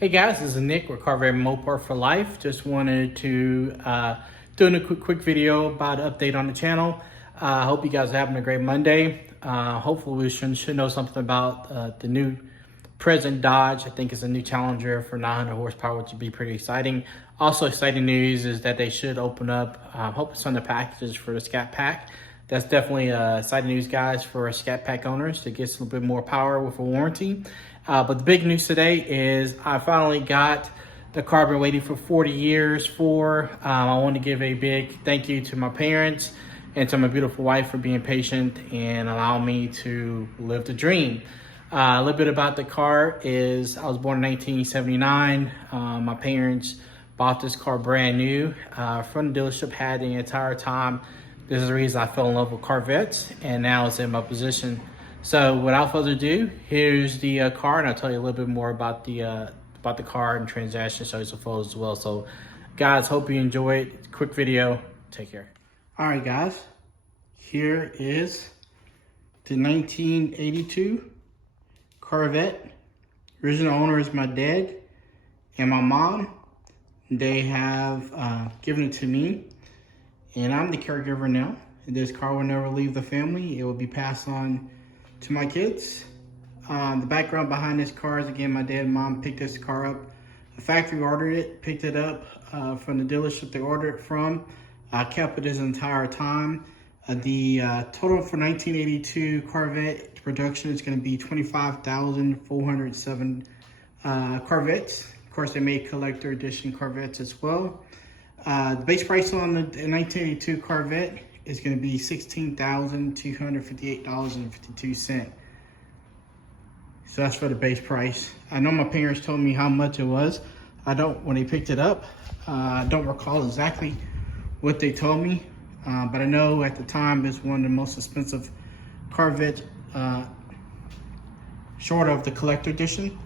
Hey guys, this is Nick with Corvette Mopar for Life. Just wanted to do a quick video about an update on the channel. I hope you guys are having a great Monday. Hopefully we should know something about the new present Dodge. I think it's a new Challenger for 900 horsepower, which would be pretty exciting. Also exciting news is that they should open up, hope it's on the packages for the Scat Pack. That's definitely exciting news, guys, for Scat Pack owners to get a little bit more power with a warranty. But the big news today is I finally got the car I've been waiting for 40 years for. I want to give a big thank you to my parents and to my beautiful wife for being patient and allowing me to live the dream. A little bit about the car is I was born in 1979. My parents bought this car brand new from the dealership, had the entire time. This is the reason I fell in love with Corvettes, and now it's in my position. So without further ado, here's the car, and I'll tell you a little bit more about the car and transaction, show you some photos as well. So guys, hope you enjoy it. Quick video. Take care. All right, guys. Here is the 1982 Corvette. Original owner is my dad and my mom. They have given it to me, and I'm the caregiver now. This car will never leave the family. It will be passed on to my kids. The background behind this car is, again, my dad and mom picked this car up. The factory ordered it, picked it up from the dealership they ordered it from. Kept it this entire time. The total for 1982 Corvette production is going to be 25,407 Corvettes. Of course, they made collector edition Corvettes as well. The base price on the 1982 Corvette is going to be $16,258.52. So that's for the base price. I know my parents told me how much it was. When they picked it up, I don't recall exactly what they told me, but I know at the time it's one of the most expensive Corvettes, short of the collector edition.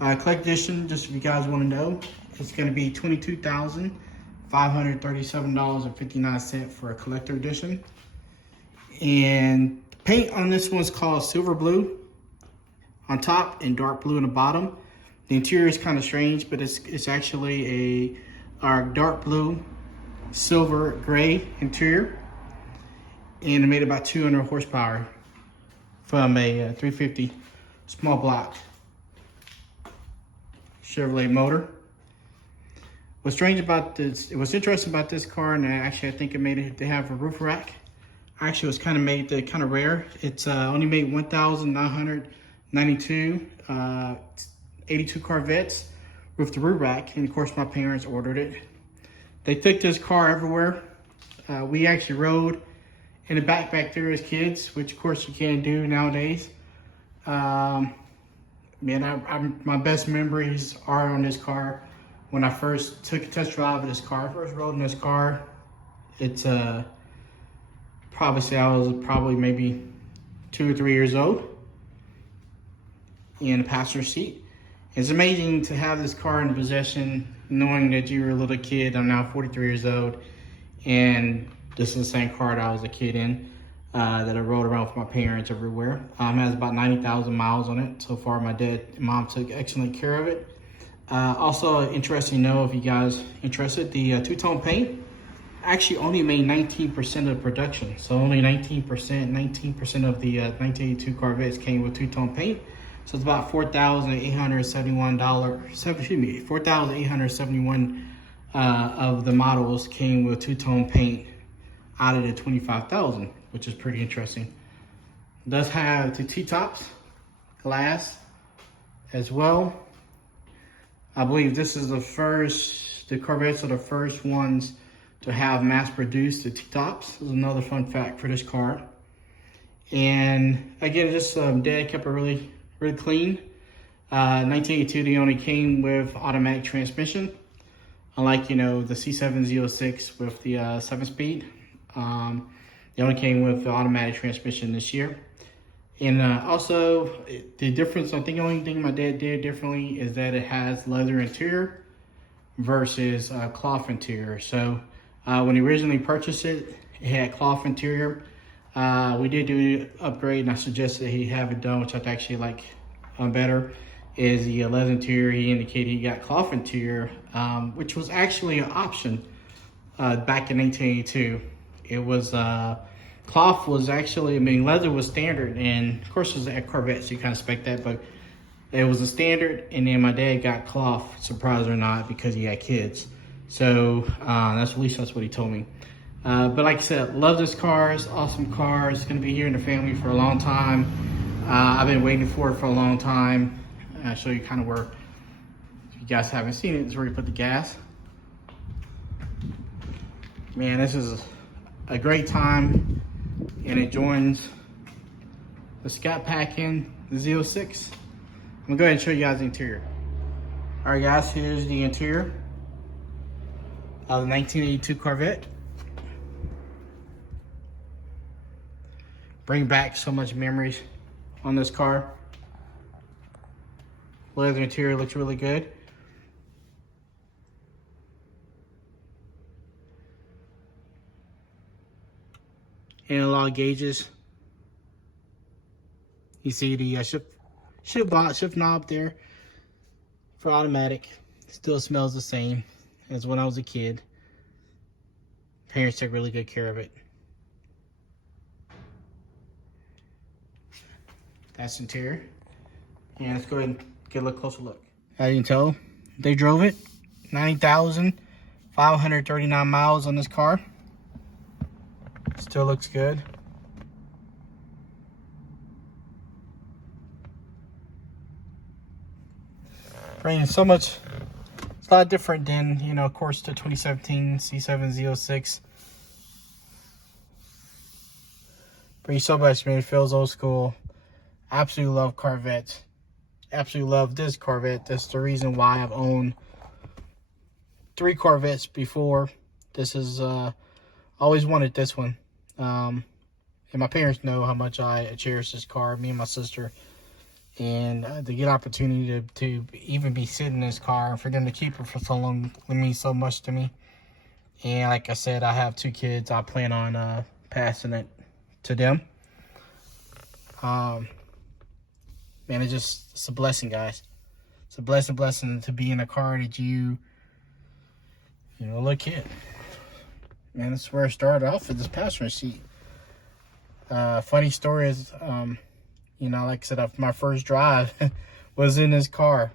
Collector edition, just if you guys want to know, it's going to be $22,537.59 for a collector edition. And the paint on this one's called silver blue on top and dark blue on the bottom. The interior is kind of strange, but it's actually a dark blue, silver gray interior, and it made about 200 horsepower from a 350 small block Chevrolet motor. What's interesting about this car, and actually I think it made it to have a roof rack. Actually, it was kind of rare. It's only made 1,992 82 Corvettes with the roof rack, and of course my parents ordered it. They took this car everywhere. We actually rode in the back there as kids, which of course you can't do nowadays. My best memories are on this car. When I first took a test drive of this car, first rode in this car, it's probably I was maybe 2 or 3 years old in the passenger seat. It's amazing to have this car in possession, knowing that you were a little kid. I'm now 43 years old, and this is the same car that I was a kid in, that I rode around with my parents everywhere. It has about 90,000 miles on it. So far, my dad and mom took excellent care of it. Also interesting to know, if you guys interested, the two-tone paint actually only made 19% of the production. So only 19% of the 1982 Corvettes came with two-tone paint. So it's about $4,871 of the models came with two-tone paint out of the 25,000, which is pretty interesting. It does have the T-tops, glass as well. I believe this is the Corvettes are the first ones to have mass-produced the T-tops. This is another fun fact for this car. And again, Dad kept it really clean. 1982, they only came with automatic transmission. Unlike, the C7 Z06 with the 7-speed. They only came with the automatic transmission this year. And also, the difference, I think the only thing my dad did differently is that it has leather interior versus cloth interior. So when he originally purchased it, it had cloth interior. We did do an upgrade, and I suggested he have it done, which I actually like better. is the leather interior. He indicated he got cloth interior, which was actually an option back in 1982. It was cloth was actually, I mean, leather was standard, and of course it was a Corvette, so you kind of expect that, but it was a standard. And then my dad got cloth, surprise or not, because he had kids. So that's at least that's what he told me. But like I said, love this car. It's an awesome car. It's gonna be here in the family for a long time. I've been waiting for it for a long time. I'll show you kind of where, if you guys haven't seen it, this is where you put the gas. Man, this is a great time, and it joins the Scat Pack in the Z06. I'm gonna go ahead and show you guys the interior. All right, guys, here's the interior of the 1982 Corvette. Bring back so much memories on this car. Leather interior looks really good. Analog gauges. You see the shift knob there for automatic. Still smells the same as when I was a kid. Parents took really good care of it. That's interior. Yeah, let's go ahead and get a little closer look. As you can tell, they drove it. 90,539 miles on this car. Still looks good. Bringing so much, it's a lot different than, you know, of course, the 2017 C7 Z06. Brings so much, man. It feels old school. Absolutely love Corvettes. Absolutely love this Corvette. That's the reason why I've owned 3 Corvettes before. This is, always wanted this one. And my parents know how much I cherish this car, me and my sister. And to get opportunity to even be sitting in this car, and for them to keep it for so long, it means so much to me. And like I said, I have 2 kids. I plan on passing it to them. Man, it's a blessing, guys. It's a blessing to be in a car that you know, look at. Man, that's where I started off with this passenger seat. Funny story is, you know, like I said, my first drive was in this car,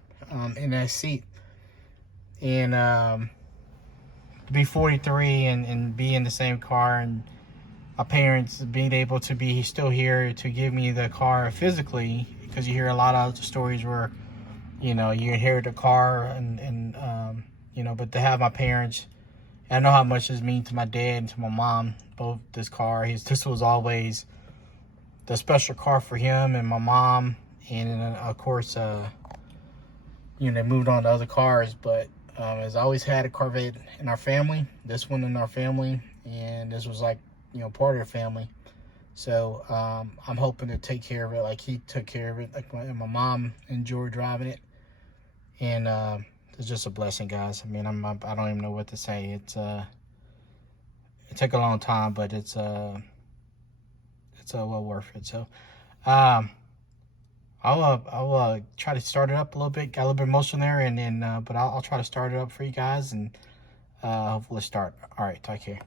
in that seat. And to be 43 and be in the same car, and my parents being able to be still here to give me the car physically, because you hear a lot of stories where, you know, you inherit a car and you know, but to have my parents, I know how much this means to my dad and to my mom, both this car. This was always the special car for him and my mom. And then, of course, you know, they moved on to other cars. But has always had a Corvette in our family, this one in our family. And this was like, you know, part of the family. So I'm hoping to take care of it like he took care of it. Like my mom enjoyed driving it. And it's just a blessing, guys. I mean, I don't even know what to say. It took a long time, but it's well worth it. So I'll try to start it up a little bit. Got a little bit of motion there, and then but I'll try to start it up for you guys, and hopefully start. All right, take care,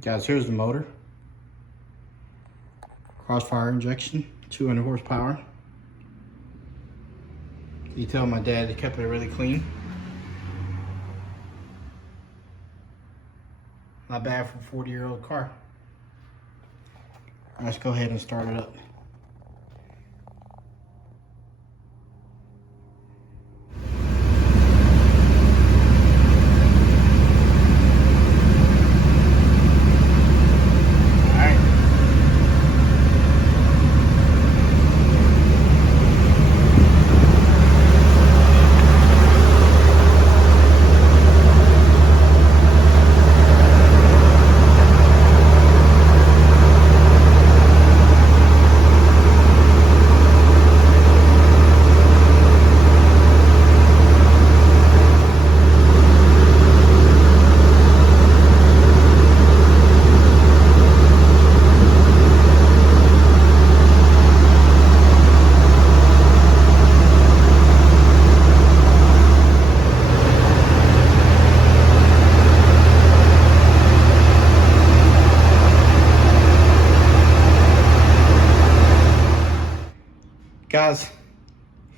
guys. Here's the motor. Crossfire injection, 200 horsepower. You tell my dad he kept it really clean. Not bad for a 40-year-old car. Let's go ahead and start it up.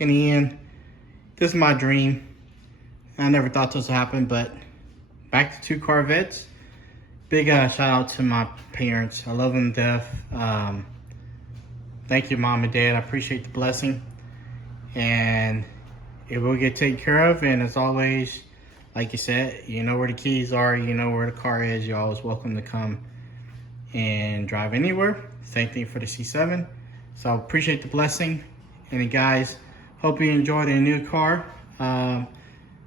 in the end, this is my dream. I never thought this would happen, but back to 2 Corvettes. Big shout out to my parents. I love them to death. Thank you, Mom and Dad. I appreciate the blessing. And it will get taken care of. And as always, like you said, you know where the keys are. You know where the car is. You're always welcome to come and drive anywhere. Same thing for the C7. So I appreciate the blessing. And guys, hope you enjoyed a new car.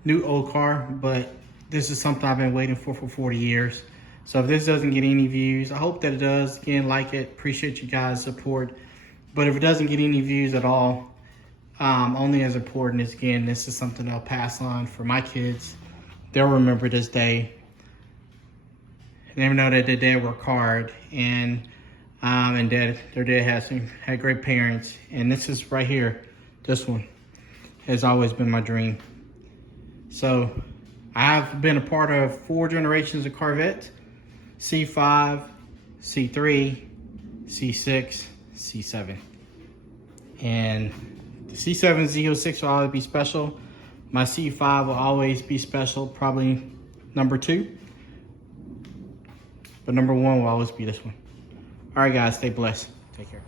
New old car. But this is something I've been waiting for 40 years. So if this doesn't get any views, I hope that it does. Again, like it. Appreciate you guys' support. But if it doesn't get any views at all, only as important as, again, this is something I'll pass on for my kids. They'll remember this day. They know that their dad worked hard, and their dad had great parents. And this is right here, this one has always been my dream. So I've been a part of 4 generations of Corvette: C5, C3, C6, C7. And the C7 Z06 will always be special. My C5 will always be special, probably number 2. But number 1 will always be this one. All right, guys, stay blessed. Take care.